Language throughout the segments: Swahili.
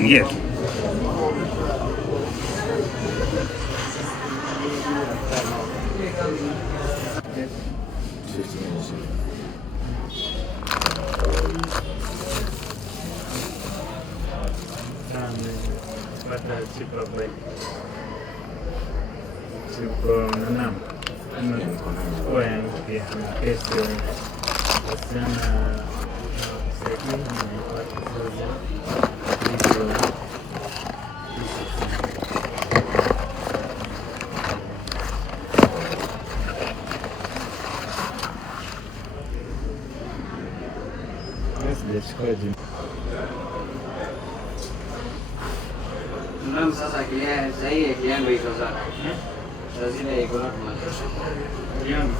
Yeah. Sasa kia sahihi kiango iko sana. Sasa zile iko na kiango.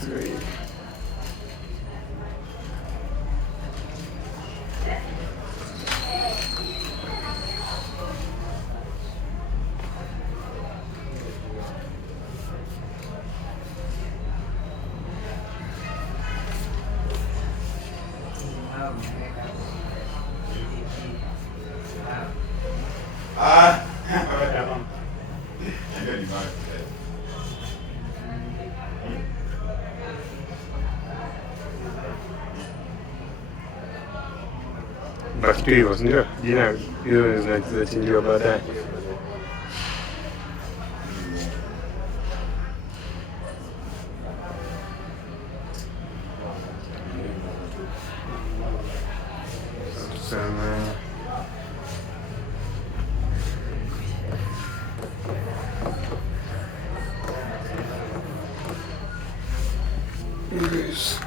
Three. Basi tu hivyo, si ndio? Jina hizo zinachinjiwa baadaye. Tuseme English.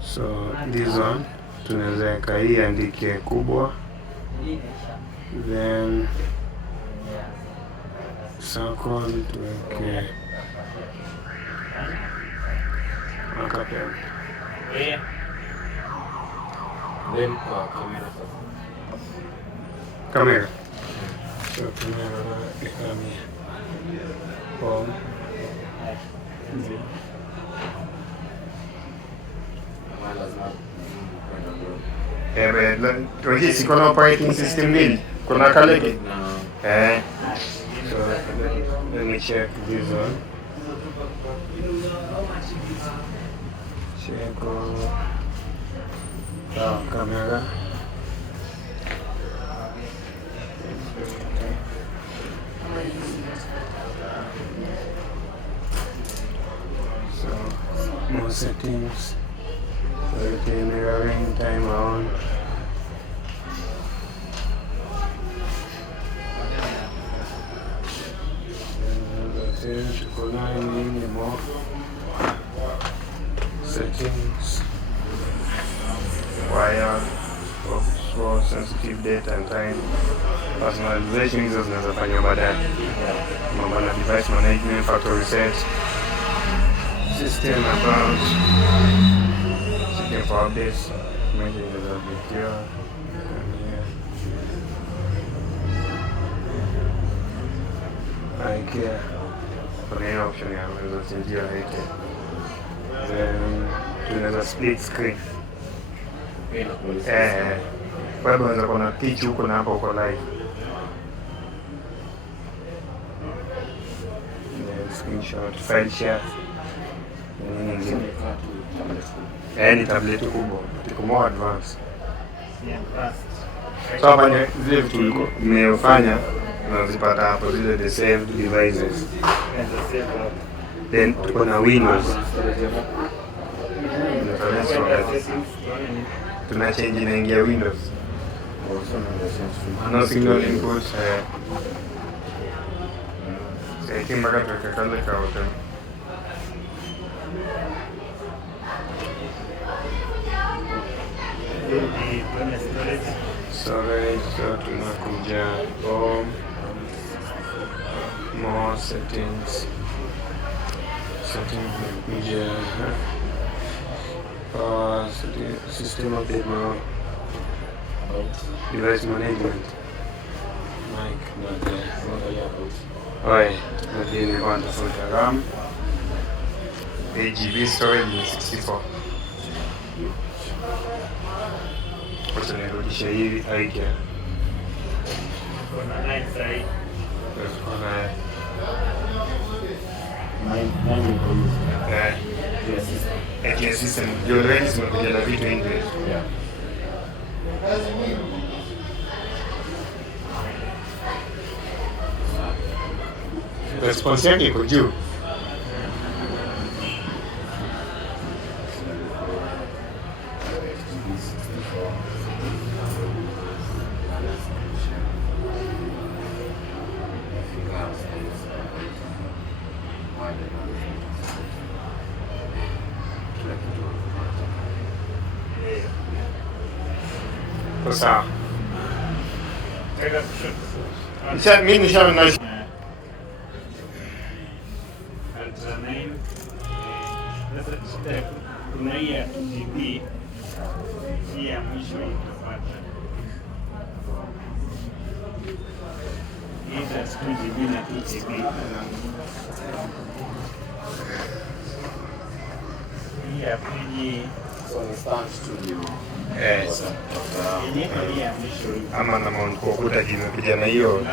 So this one tunaweza weka hii andike kubwa, then circle tuweke akapen, Then kwa kamera sasa. kamera. So kamera ikamia home. Rahisi, kuna operating system mbili, kuna kaleke. So let me check this one. Check camera. So more settings. Everything mirroring, time on. That's it. Kuna nini more settings. Wire for sensitive data and time. Personalization hizo zinaweza fanywa baadaye. Mambo na device management, factory reset, system about for updates, making the video. Like kuna hiyo option ya unaweza chinjia hiki. Then tunaweza split screen. Wewe unaweza kuona picha huko na hapo uko live. screenshot, file share. Nyingine. Ni tablet kubwa, iko more advanced. So hapa ni zile vitu nimefanya unazipata hapo, zile the saved devices. Then tuko na Windows. Tuna change inaingia Windows. No single input. Sasa mpaka tutakale kauta. Storage, so tunakuja home, more settings, tunakuja system update now, device management, mic, not there. Nilikuwa natafuta RAM, 8GB storage ni 64. Wacha nirudishe hivi aike. Kuna 9 side. Kuna 9 system. Ndio leo zimekuja na vitu hivi. Yeah. Response yake iko juu. Sawa. Mimi nishaona kuna hii ya TB, hii ya mwisho itapata hii za TB na TB. Hii ya pili ama na mount kwa kuta jina kijana hiyo.